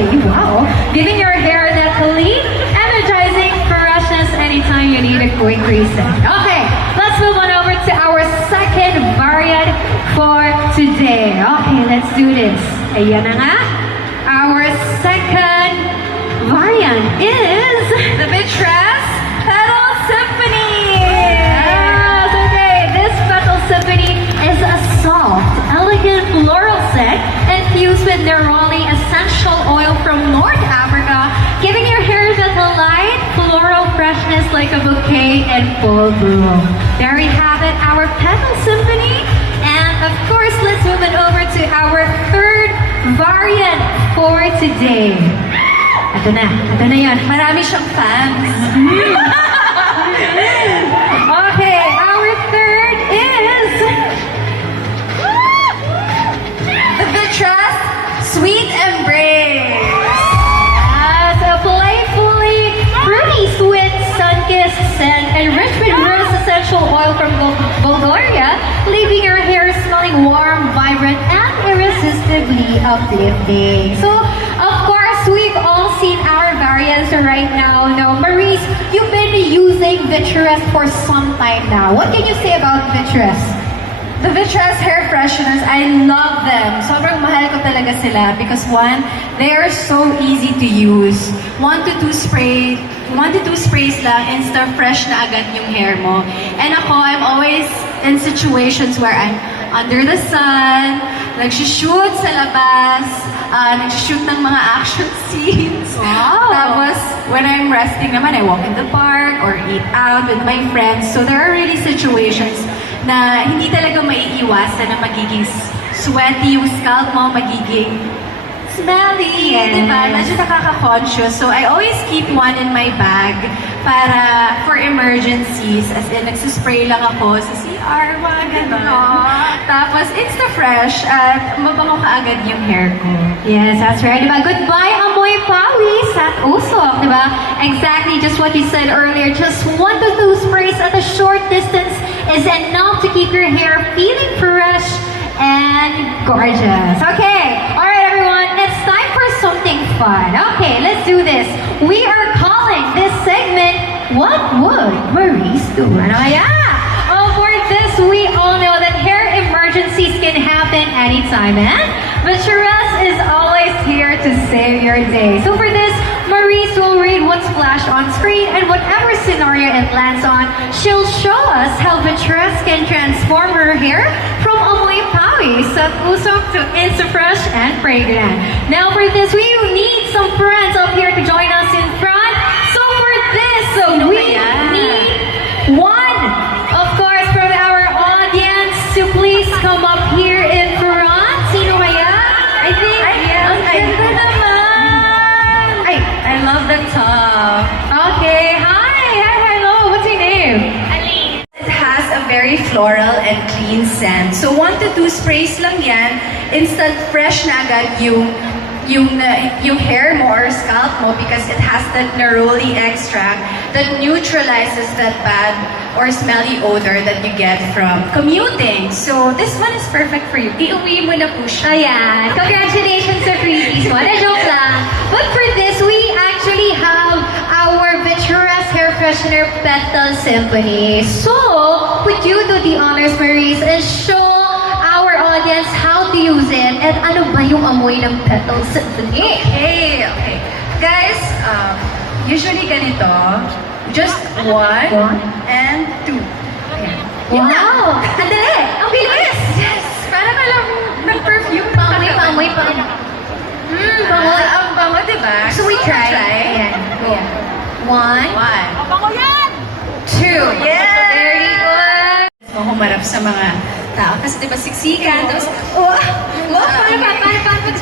Simply. Wow. Giving your hair that clean, energizing freshness anytime you need a quick reset. Okay, let's move on over to our second variant for today. Okay, let's do this. Ayan na nga. Our second variant is the Vitress Petal Symphony. Yes, okay. This Petal Symphony is a soft, elegant floral scent infused with neroli essential oil from North Africa, giving your hair that light floral freshness like a bouquet in full bloom. There we have it, our Petal Symphony. And of course, let's move it over to our third variant for today. Ito na yan. Marami siyang fans. Okay, our third is the Vitress Sweet Embrace. As a playfully fruity, sweet, sun-kissed scent enriched with rose essential oil from Bulgaria, leaving your hair smelling warm, vibrant, and irresistibly uplifting. So, of course, we've all seen our variants right now. Now, Maurice, you've been using Vitress for some time now. What can you say about Vitress? The Vitress hair fresheners, I love them. Sobrang mahal ko talaga sila because one, they are so easy to use. 1 to 2 sprays lang, insta-fresh na agad yung hair mo. And ako, I'm always in situations where I'm under the sun, nagsushoot sa labas, nagsushoot ng mga action scenes. Wow! Tapos, when I'm resting naman, I walk in the park or eat out with my friends. So there are really situations na hindi talaga maiiwasan na magiging sweaty yung scalp mo, magiging smelly, Yes. diba? Medyo nakaka-conscious. So I always keep one in my bag para for emergencies. As in, nagsuspray lang ako sa CR, mga gano'n. Tapos, insta-fresh at mabango ka agad yung hair ko. Yes, that's right. Diba? Goodbye, amoy pawis at usok. Diba? Exactly just what you said earlier. Just 1 to 2 sprays at a short distance is enough to keep your hair feeling fresh and gorgeous. Okay, all right, everyone. It's time for something fun. Okay, let's do this. We are calling this segment, What Would Maurice Do? Ano kaya? Oh, for this, we all know that hair emergencies can happen anytime, and Vitress is always here to save your day. So for this, Maurice will read what's flashed on screen, and whatever scenario it lands on, she'll show us how Vitress can transform her hair from amoy pawis at usok to insta-fresh and fragrant. Now for this, we need some friends up here to join us in front. So for this, we need one, of course, from our audience to please come up here in front. Sino kaya? I think, ang ganda naman. I love the top. Okay, hi, hello, what's your name? It has a very floral and clean scent. So 1 to 2 sprays lang yan, instant fresh na agad yung hair mo or scalp mo because it has that neroli extract that neutralizes that bad or smelly odor that you get from commuting. So this one is perfect for you. Iuwi mo na po siya. Ayan, congratulations sa freebies mo. Na-joke lang. But for this, we actually have our Vitress Hair Freshener Petal Symphony. So, would you do the honors, Maurice, and show our audience how to use it and ano ba yung amoy ng Petal Symphony? Okay. Guys, usually ganito, just 1 and 2. Ayan. Wow! Ang dali! Ang bilis! Yes! Parang alam ng-perfume. Paamoy. Bango. Ang bango, diba? So we try. Ayan. Go. 1, 2. Yes! Very good! Humarap sa mga tao. Kasi diba siksikan, tapos,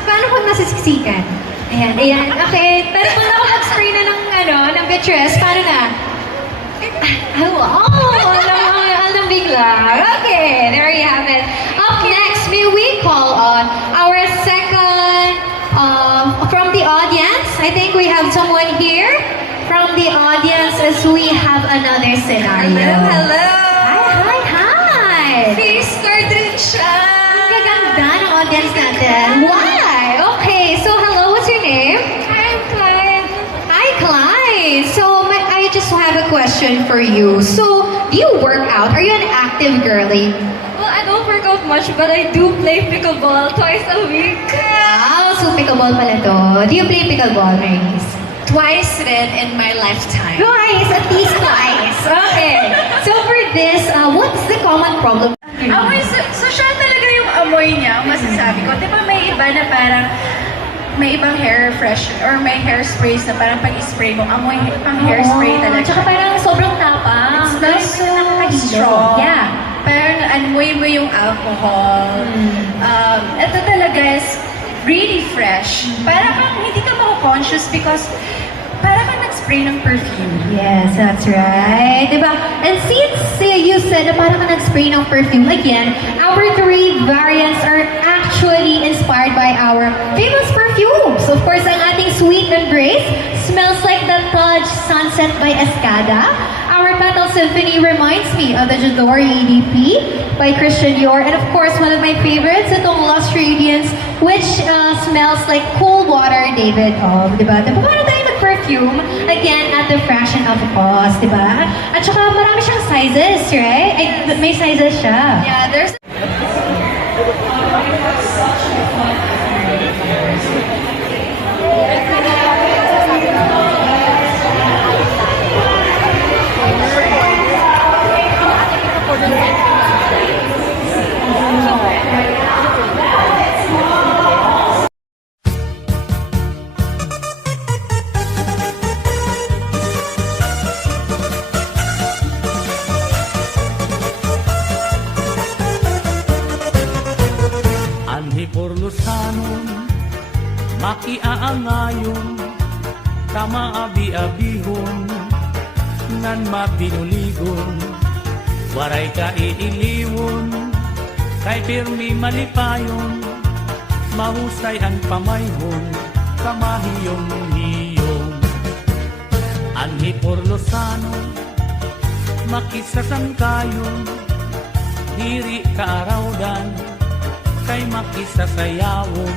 Paano kung nasisiksikan? Ayan. Okay, pero kung ako mag-spray na ng Vitress, paano na? Alam bigla. Okay, there you have it. Up next, may we call on our second, from the audience. I think we have someone here from the audience as we have another scenario. Hello! Hi! Face card rin siya! Ang gaganda ng audience natin. Why? Okay, so hello, what's your name? question for you. So, do you work out? Are you an active girly? Well, I don't work out much, but I do play pickleball twice a week. Wow, so pickleball pala to. Do you play pickleball, Mary's? Twice rin in my lifetime. Twice, at least twice. Okay. So for this, what's the common problem? Amoy, so siya talaga yung amoy niya, ang masasabi ko. Di ba may iba na parang may ibang hair fresh or may hairspray na parang pag-spray mo, amoy pang hairspray talaga. Tsaka parang sobrang tapang. It's not so strong. Yeah. Parang amoy mo yung alcohol. Ito talaga is really fresh. Para kang hindi ka mako-conscious because para kang nag-spray ng perfume. Yes, that's right. Diba? And since you said na parang ka nag-spray ng perfume, again, our 3 variants are actually inspired by our famous perfumes. Of course, ang ating Sweet Embrace smells like the Taj Sunset by Escada. Our Petal Symphony reminds me of the Jador EDP by Christian Dior. And of course, one of my favorites, itong Lost Radiance, which smells like cool water, David of, diba? Diba paano tayo mag-perfume? Again, at the fraction of the cost, diba? At saka marami siyang sizes, right? Ay, may sizes siya. Yeah, there's Anhi por Lusanon, makiaangayon, kama abi-abihon, nan mapinuligon, waray ka iiliwon, kay pirmi malipayon, mahusay ang pamayhon, kamahiyong-hiyong. Anhi por Lusanon, makisasangkayon, diri kaarawdan, kay makisasayawon,